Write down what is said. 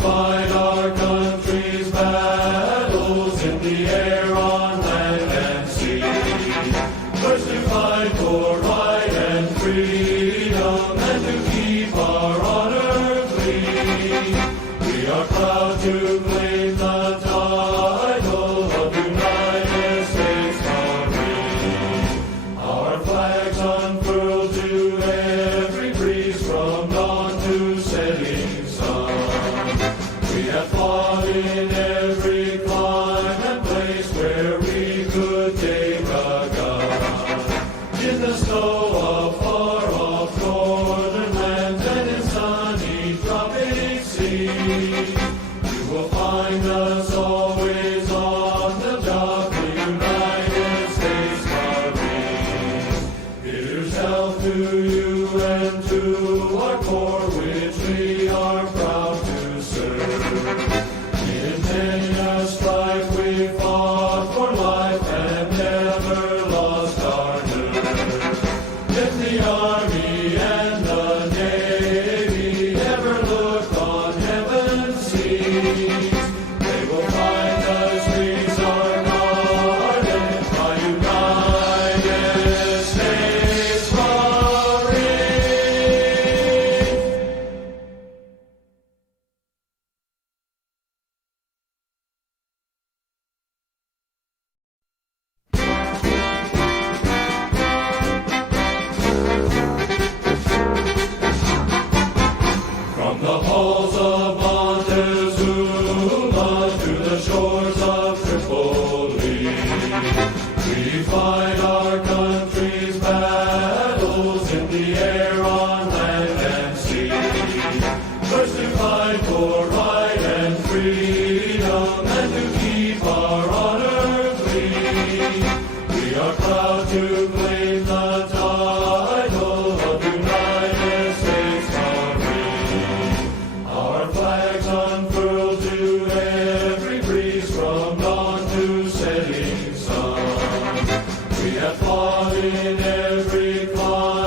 fight our country's battles in the air, on land and sea. First to fight for right and freedom, and to keep our honor clean. We are proud to claim the title of United States Marine. Our flags unfurled to every breeze, from dawn to setting sun. We have fought in every clime and place where we could take a gun. In the snow of far-off northern lands and in sunny tropic seas, you will find us always on the job, the United States Marines. Here's health to you and to our corps, which we are proud to serve. In many a strife we fought for life and never lost our nerve. If the Army and the Navy ever look on heaven's seas, they will find the streets are guarded by United States Marines. From the halls of Montezuma to the shores of Tripoli, we fight our country's battles in the air, on land and sea. First to fight for right and freedom, and to keep our honor clean. We are proud to claim the title of United States Marine. Our flags unfurled to every breeze, from dawn to setting sun. We have fought in every clime